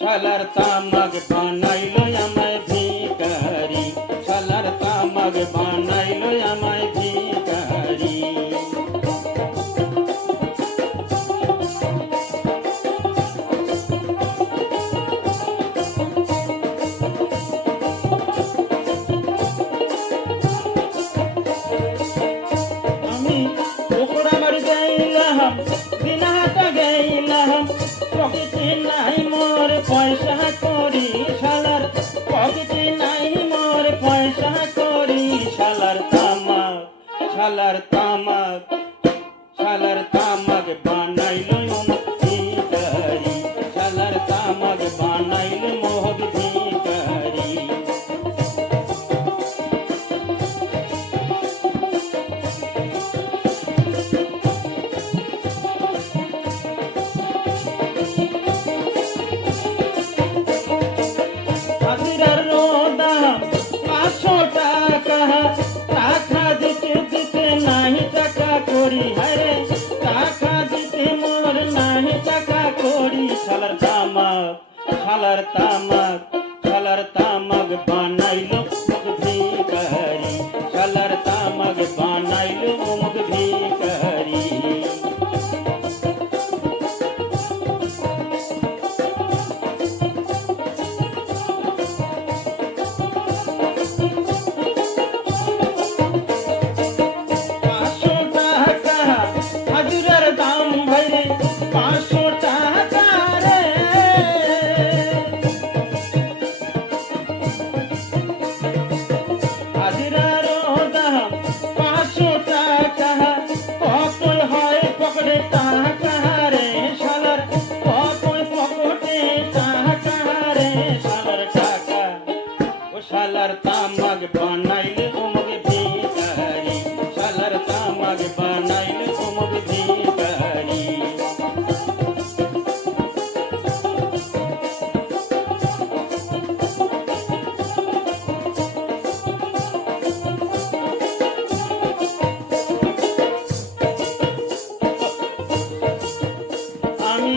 শালার তামাক বানাইলো আমায় ভিখারি, শালার তামাক বানাইলো আমায় ভিখারি। আমি ওকরা বাড়ি গেলাম, দিনহাটা গেলাম, পকেটে নাই মোর পয়সা করি, শালার পকেটে নাই মোর পয়সা করি। শালার তামাক, শালার তামাক, শালার তামাক বানাইলো মোক ভিখারি, শালার তামাক বানাইলো মোক ভিখারি। হাজিরার দাম 500 টাকা, টাকা দিতে দিতে নাহি টাকা করি, হায়রে টাকা দিতে মোর নাহি টাকা করি। শালার তামাক, শালার তামাক, শালার তামাক বানাইলো মোক ভিখারি, শালার তামাক বানাইলো মোক ভিখারি। হাজিরার দাম ভাইরে 500 টাকা রে। হাজিরার দাম 500 টাকা, কখন হয় পকেটে টাকা রে, শালার কখন পকেটে টাকা রে। শালার টাকা, ও শালার তামাক বানাইলে মোক ভিখারি, শালার তামাক বানাইলে মোক ভিখারি। আমি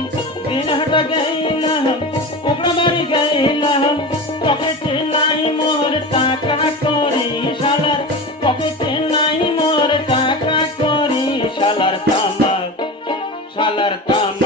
দিনহাটা গেলাম, ওকরা বাড়ি গেলাম, পকেটে নাই মোর টাকা করি, শালার পকেটে নাই মোর টাকা করি। শালার তামাক, শালার তামাক